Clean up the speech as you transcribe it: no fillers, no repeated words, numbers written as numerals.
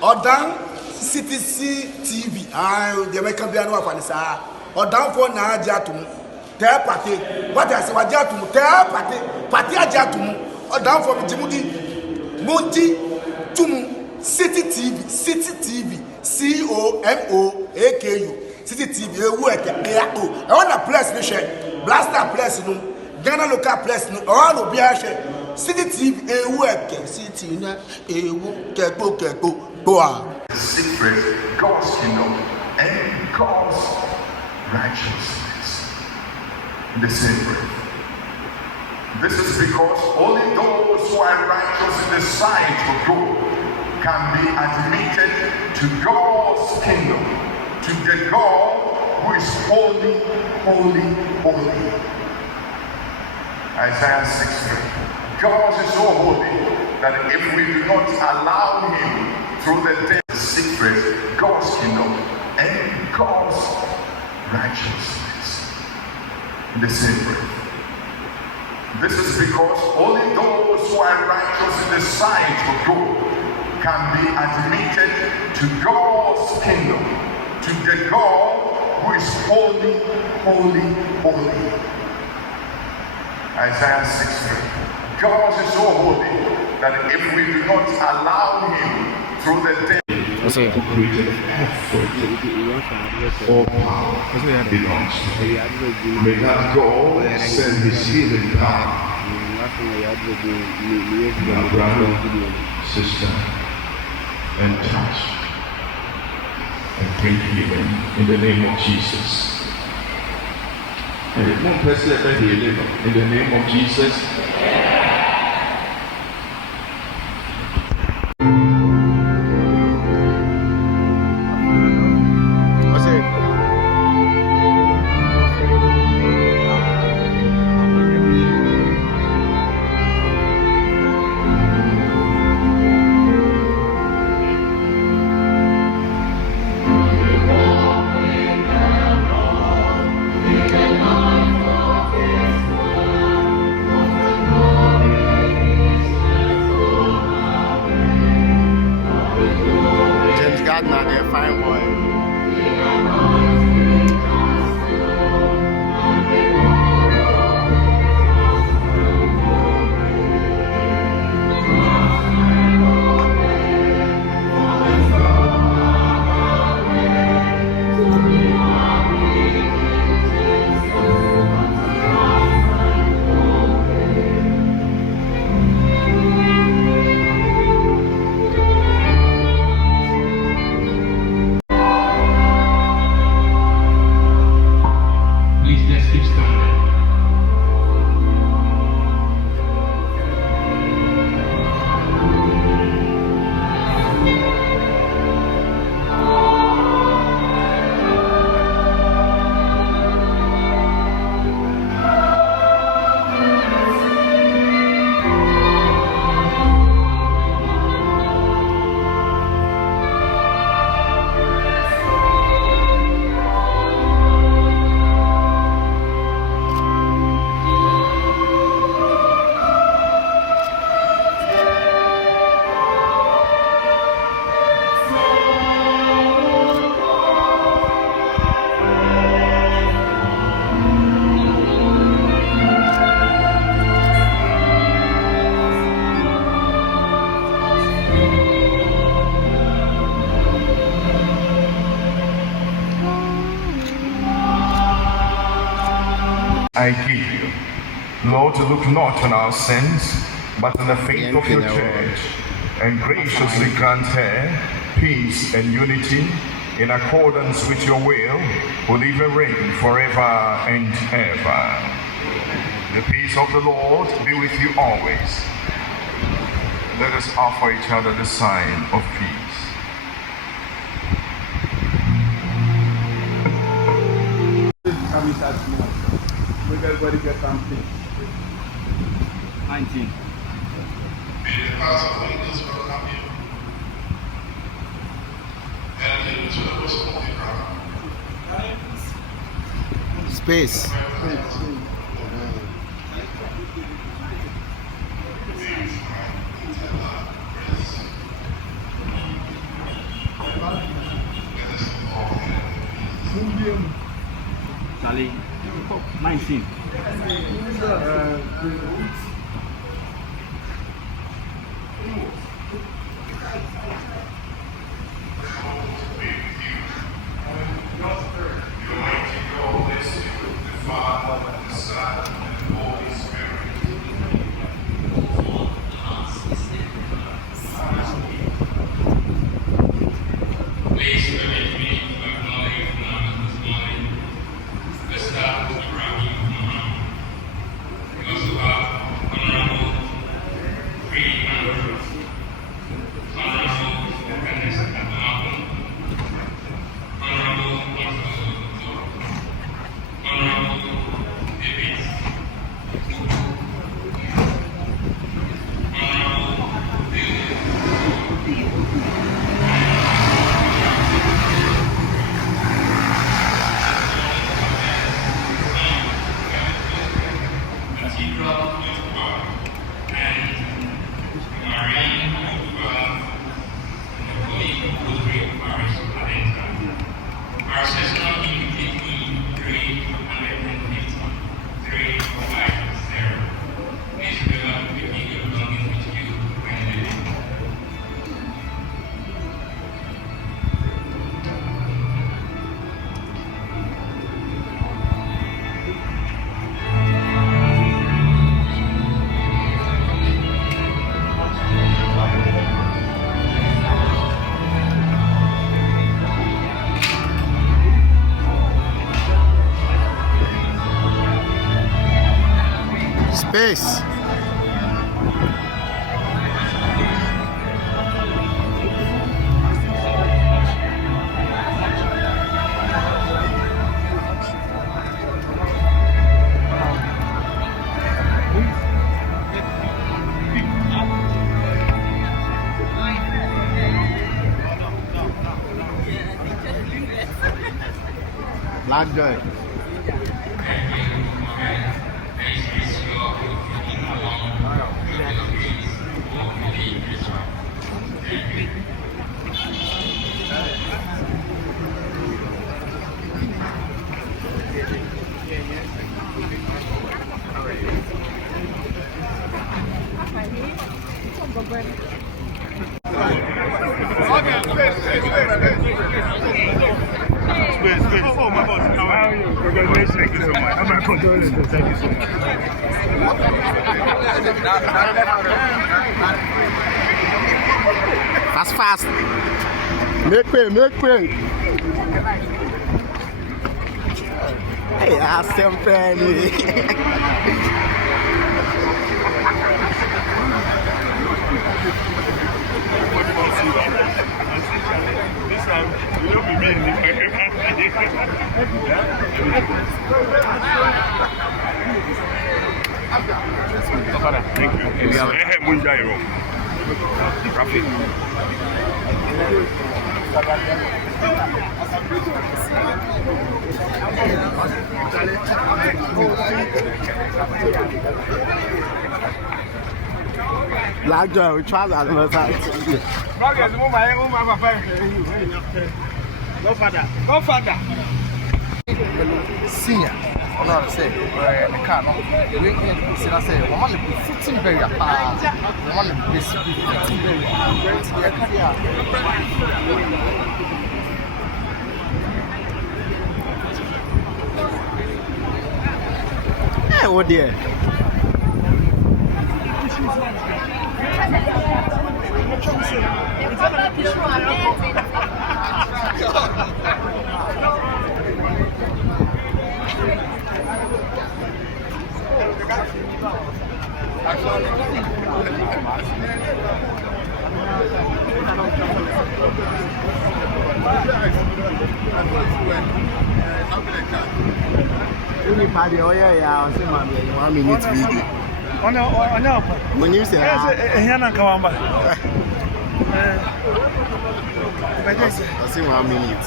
Odan CTC TV. The American piano of Anissa. Odan for na Jatum. Tell party. What I say, what Jatum? Tell party Jatum. Odan for Jimudi. Monty Tum. City TV. COMOAKU. City TV. I want a place, Blaster place, no. Ghana local place, no. All of the City TV, City, secret, God's kingdom, and God's righteousness in the same breath. This is because only those who are righteous in the sight of God can be admitted to God's kingdom, to the God who is holy, holy, holy. Isaiah 6:3. God is so holy that if we do not allow him through the day, secret, God's kingdom, and God's righteousness in the same breath. This is because only those who are righteous in the sight of God can be admitted to God's kingdom, to the God who is holy, holy, holy. Isaiah 6:3. God is so holy that if we do not allow him through the day, all power belongs to him. May that God send his healing power to our brother, sister, and touch and bring healing in the name of Jesus. And one person ever healing in the name of Jesus. I give you, Lord, to look not on our sins, but on the faith of your church, and graciously grant her peace and unity in accordance with your will, who live and reign forever and ever. The peace of the Lord be with you always. Let us offer each other the sign of peace. Make everybody get something. 19. Space. Space. Black joy. Oh my God, how are you? Congratulations. Thank you so much. I'm not condoling. Thank you so much. Fast. Make way. Hey, I sempre. This time, you don't be mean. Thank you. Traffic. Black joy, we try that another time. Go father. Senior. I say, the car, we can say, one of the 15 very apart, one of the 15 very hey, oh dear. Party, oh yeah, I was in my 1 minute video. When you say, I see 1 minute.